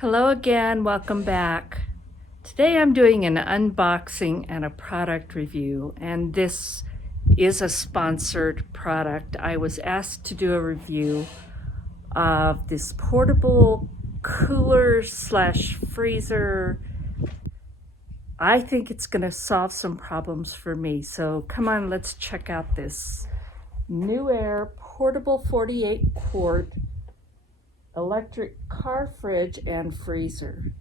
Hello again, welcome back. Today I'm doing an unboxing and a product review, and this is a sponsored product. I was asked to do a review of this portable cooler slash freezer. I think it's going to solve some problems for me, so come on, let's check out this Newair portable 48 quart electric car fridge and freezer.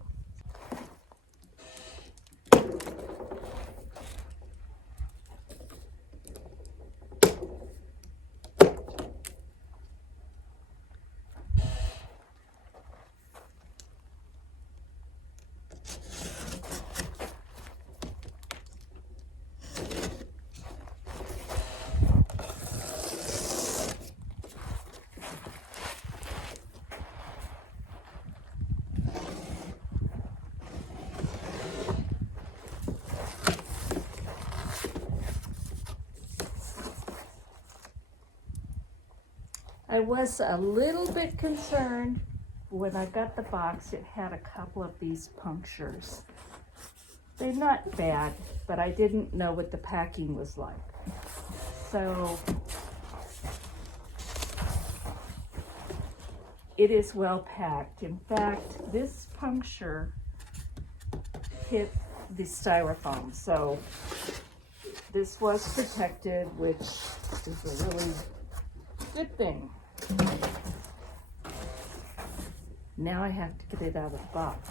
I was a little bit concerned when I got the box. It had a couple of these punctures. They're not bad, but I didn't know what the packing was like. So it is well packed. In fact, this puncture hit the styrofoam. So this was protected, which is a really good thing. Now I have to get it out of the box.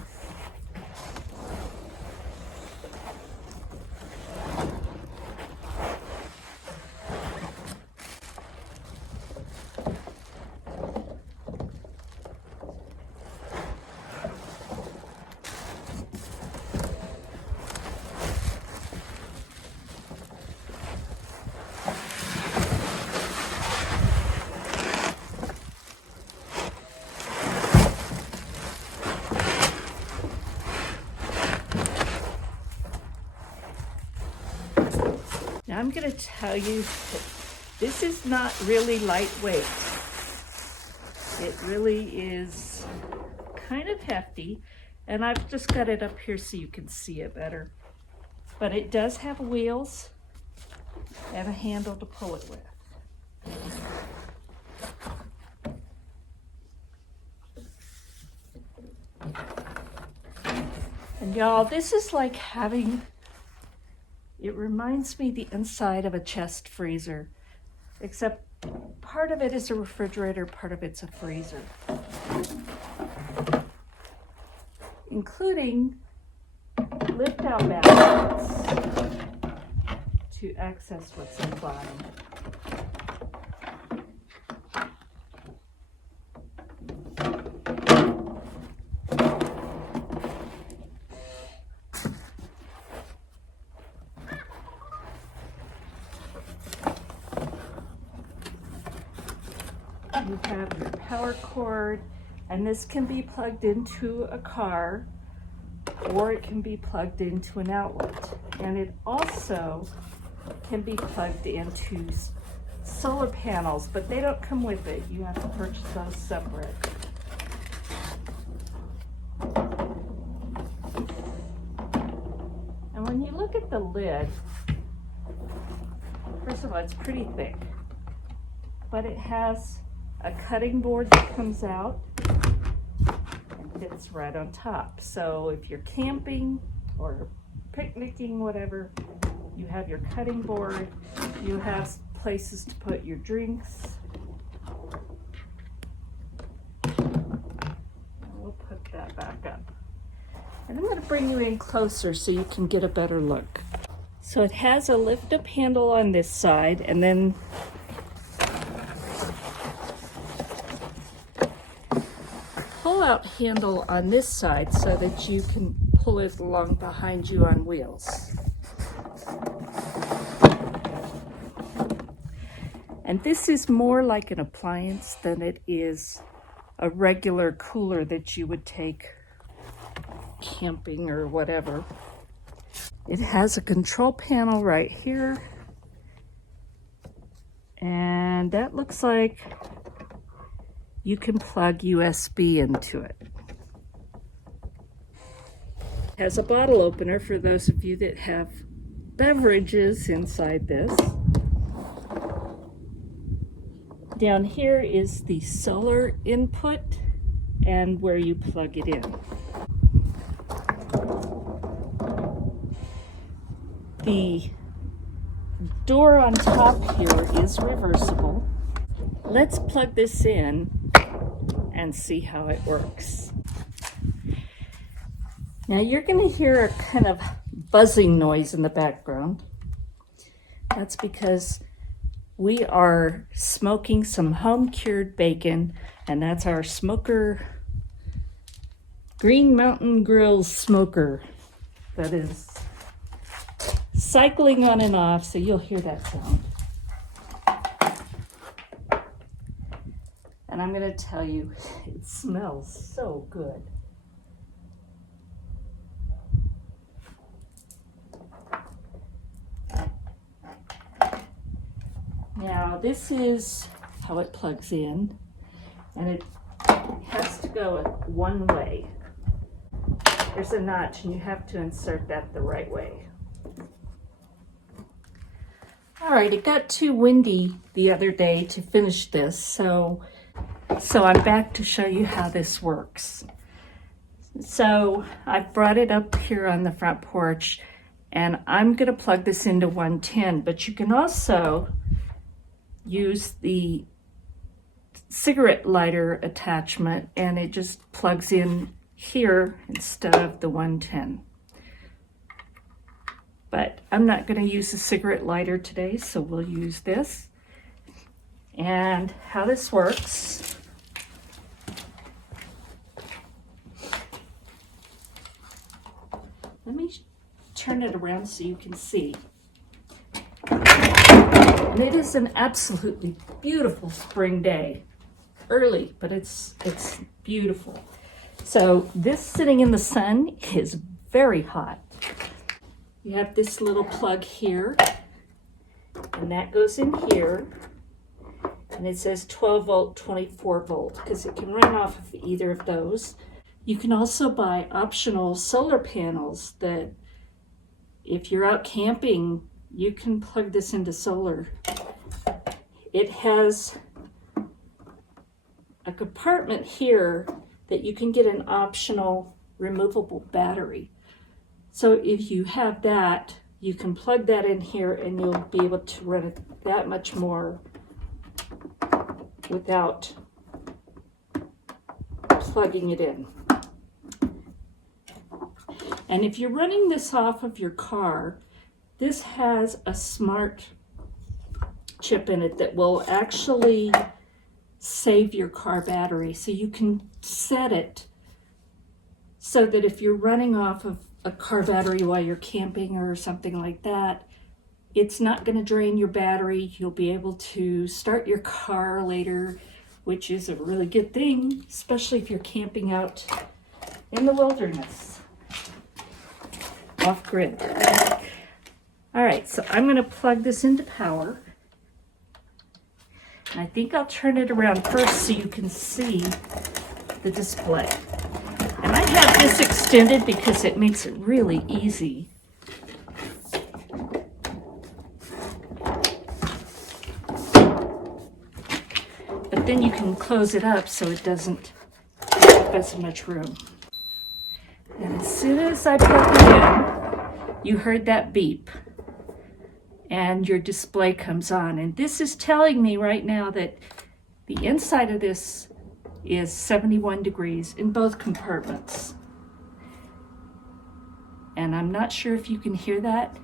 Now I'm going to tell you that this is not really lightweight. It really is kind of hefty, and I've just got it up here so you can see it better. But it does have wheels and a handle to pull it with. And y'all, this is like having, it reminds me the inside of a chest freezer, except part of it is a refrigerator, part of it's a freezer, including lift-out baskets to access what's in the bottom. You have your power cord, and this can be plugged into a car or it can be plugged into an outlet. And it also can be plugged into solar panels, but they don't come with it. You have to purchase those separate. And when you look at the lid, first of all, it's pretty thick, but it has a cutting board that comes out and fits right on top. So if you're camping or picnicking, whatever, you have your cutting board, you have places to put your drinks. We'll put that back up. And I'm going to bring you in closer so you can get a better look. So it has a lift-up handle on this side, and then pull-out handle on this side so that you can pull it along behind you on wheels. And this is more like an appliance than it is a regular cooler that you would take camping or whatever. It has a control panel right here, and that looks like you can plug USB into it. Has a bottle opener for those of you that have beverages inside this. Down here is the solar input and where you plug it in. The door on top here is reversible. Let's plug this in and see how it works. Now you're going to hear a kind of buzzing noise in the background. That's because we are smoking some home-cured bacon, and that's our smoker, Green Mountain Grill smoker, that is cycling on and off, so you'll hear that sound. And I'm going to tell you, it smells so good. Now this is how it plugs in, and it has to go one way. There's a notch and you have to insert that the right way. All right, it got too windy the other day to finish this, so I'm back to show you how this works. So I've brought it up here on the front porch, and I'm going to plug this into 110, but you can also use the cigarette lighter attachment, and it just plugs in here instead of the 110. But I'm not going to use the cigarette lighter today, so we'll use this. And how this works, let me turn it around so you can see. And it is an absolutely beautiful spring day. Early, but it's beautiful. So this sitting in the sun is very hot. You have this little plug here, and that goes in here, and it says 12 volt, 24 volt, because it can run off of either of those. You can also buy optional solar panels that if you're out camping, you can plug this into solar. It has a compartment here that you can get an optional removable battery. So if you have that, you can plug that in here and you'll be able to run it that much more without plugging it in. And if you're running this off of your car, this has a smart chip in it that will actually save your car battery. So you can set it so that if you're running off of a car battery while you're camping or something like that, it's not going to drain your battery. You'll be able to start your car later, which is a really good thing, especially if you're camping out in the wilderness, off grid. All right, so I'm going to plug this into power. And I think I'll turn it around first so you can see the display. And I have this extended because it makes it really easy. But then you can close it up so it doesn't take up as much room. And as soon as I plug it in, you heard that beep. And your display comes on. And this is telling me right now that the inside of this is 71 degrees in both compartments. And I'm not sure if you can hear that.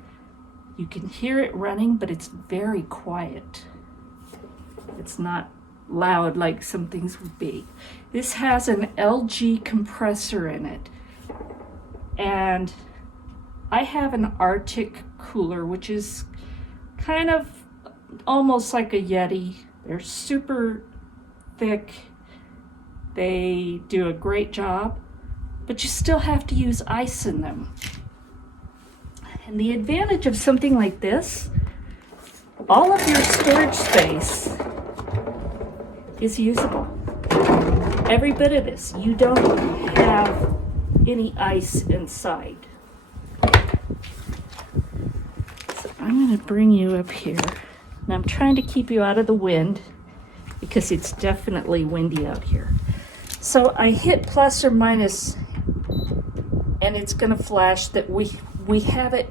You can hear it running, but it's very quiet. It's not loud like some things would be. This has an LG compressor in it. And I have an Arctic cooler, which is kind of almost like a Yeti. They're super thick. They do a great job, but you still have to use ice in them. And the advantage of something like this, all of your storage space is usable. Every bit of this. You don't have any ice inside. So I'm going to bring you up here. And I'm trying to keep you out of the wind because it's definitely windy out here. So I hit plus or minus, and it's going to flash that we have it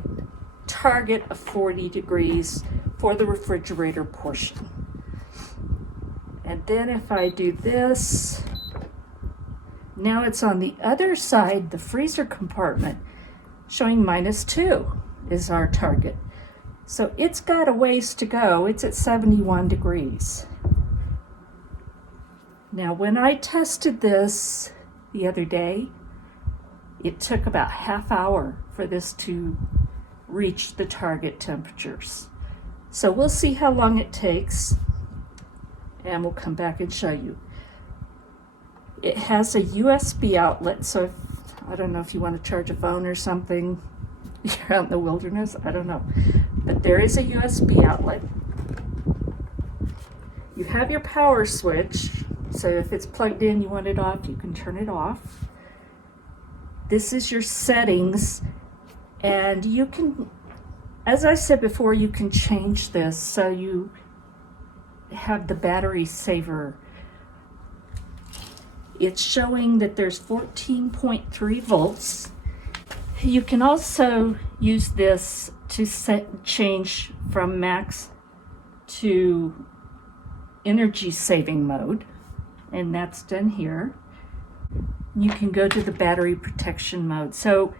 target of 40 degrees for the refrigerator portion. And then if I do this, now it's on the other side, the freezer compartment, showing -2 is our target. So it's got a ways to go. It's at 71 degrees. Now, when I tested this the other day, it took about half hour for this to reach the target temperatures. So we'll see how long it takes, and we'll come back and show you. It has a USB outlet, so I don't know if you want to charge a phone or something. You're out in the wilderness, I don't know. But there is a USB outlet. You have your power switch, so if it's plugged in, you want it off, you can turn it off. This is your settings, and you can, as I said before, you can change this so you have the battery saver. It's showing that there's 14.3 volts. You can also use this to change from max to energy saving mode, and that's done here. You can go to the battery protection mode. So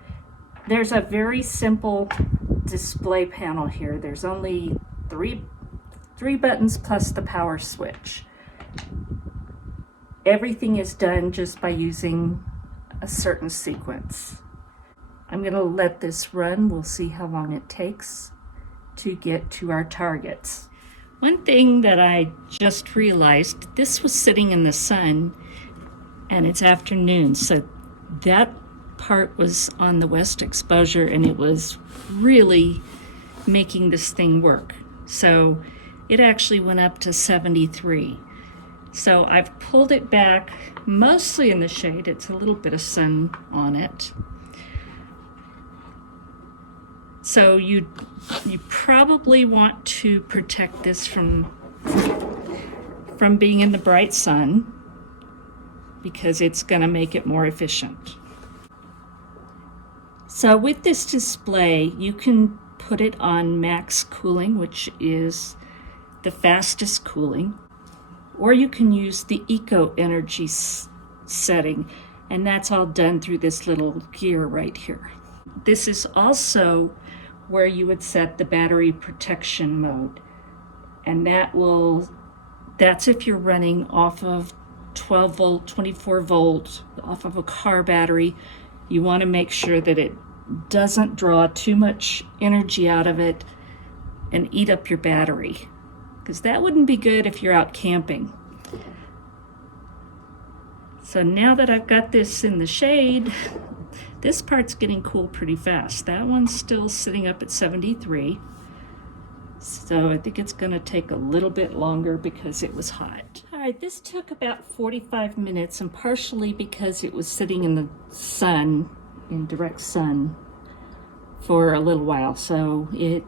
there's a very simple display panel here. There's only three buttons plus the power switch. Everything is done just by using a certain sequence. I'm going to let this run. We'll see how long it takes to get to our targets. One thing that I just realized, this was sitting in the sun and it's afternoon, so that part was on the west exposure and it was really making this thing work. So it actually went up to 73. So I've pulled it back mostly in the shade. It's a little bit of sun on it. So you probably want to protect this from being in the bright sun because it's going to make it more efficient. So with this display, you can put it on max cooling, which is the fastest cooling, or you can use the eco energy setting, and that's all done through this little gear right here. This is also where you would set the battery protection mode, and that's if you're running off of 12 volt, 24 volt, off of a car battery. You want to make sure that it doesn't draw too much energy out of it and eat up your battery, because that wouldn't be good if you're out camping. So now that I've got this in the shade, this part's getting cool pretty fast. That one's still sitting up at 73. So I think it's gonna take a little bit longer because it was hot. All right, this took about 45 minutes, and partially because it was sitting in the sun, in direct sun, for a little while. So it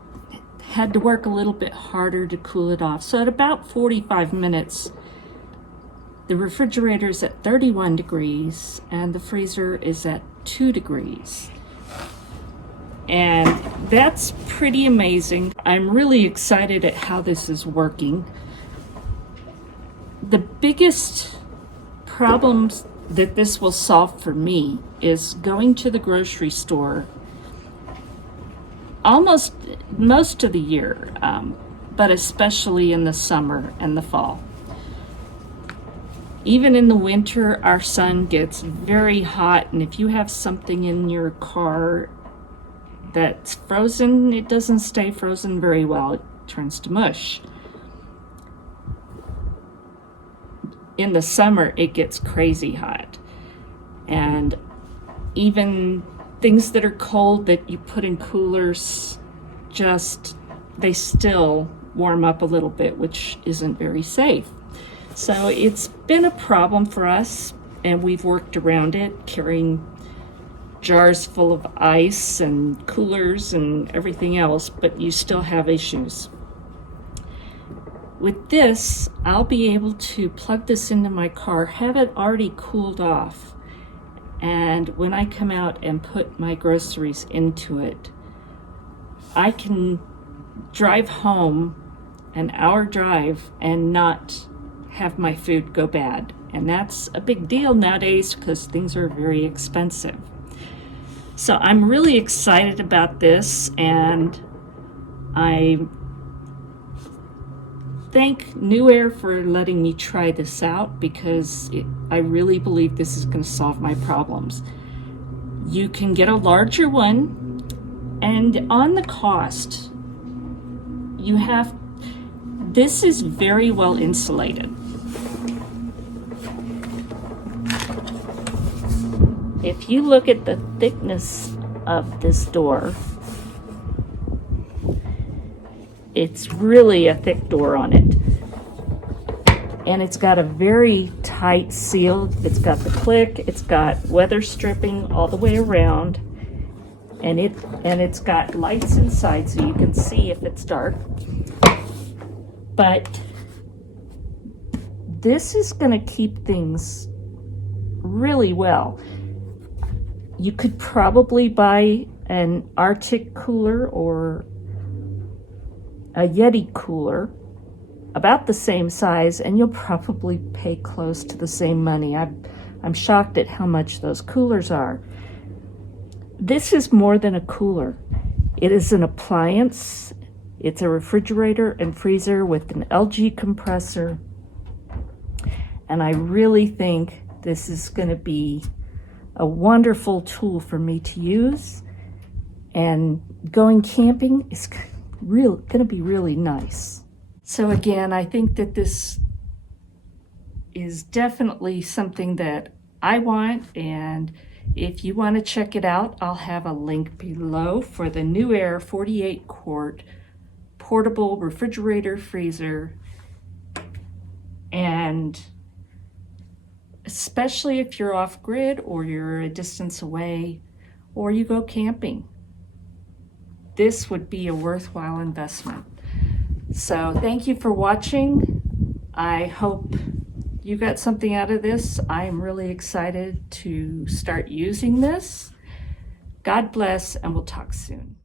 had to work a little bit harder to cool it off. So at about 45 minutes, the refrigerator is at 31 degrees and the freezer is at 2 degrees. And that's pretty amazing. I'm really excited at how this is working. The biggest problems that this will solve for me is going to the grocery store almost most of the year, but especially in the summer and the fall. Even in the winter, our sun gets very hot, and if you have something in your car that's frozen, it doesn't stay frozen very well. It turns to mush. In the summer, it gets crazy hot. And even things that are cold that you put in coolers, they still warm up a little bit, which isn't very safe. So it's been a problem for us, and we've worked around it, carrying jars full of ice and coolers and everything else, but you still have issues. With this, I'll be able to plug this into my car, have it already cooled off, and when I come out and put my groceries into it, I can drive home an hour drive and not have my food go bad. And that's a big deal nowadays because things are very expensive. So I'm really excited about this, and I thank Newair for letting me try this out, because I really believe this is going to solve my problems. You can get a larger one, and on the cost, this is very well insulated. If you look at the thickness of this door, it's really a thick door on it. And it's got a very tight seal. It's got the click, it's got weather stripping all the way around, and it's got lights inside so you can see if it's dark. But this is going to keep things really well. You could probably buy an Arctic cooler or a Yeti cooler about the same size, and you'll probably pay close to the same money. I'm shocked at how much those coolers are. This is more than a cooler. It is an appliance. It's a refrigerator and freezer with an LG compressor. And I really think this is going to be a wonderful tool for me to use. And going camping is going to be really nice. So again, I think that this is definitely something that I want, and if you want to check it out, I'll have a link below for the Newair 48 quart portable refrigerator freezer. And especially if you're off grid or you're a distance away or you go camping, this would be a worthwhile investment. So thank you for watching. I hope you got something out of this. I'm really excited to start using this. God bless, and we'll talk soon.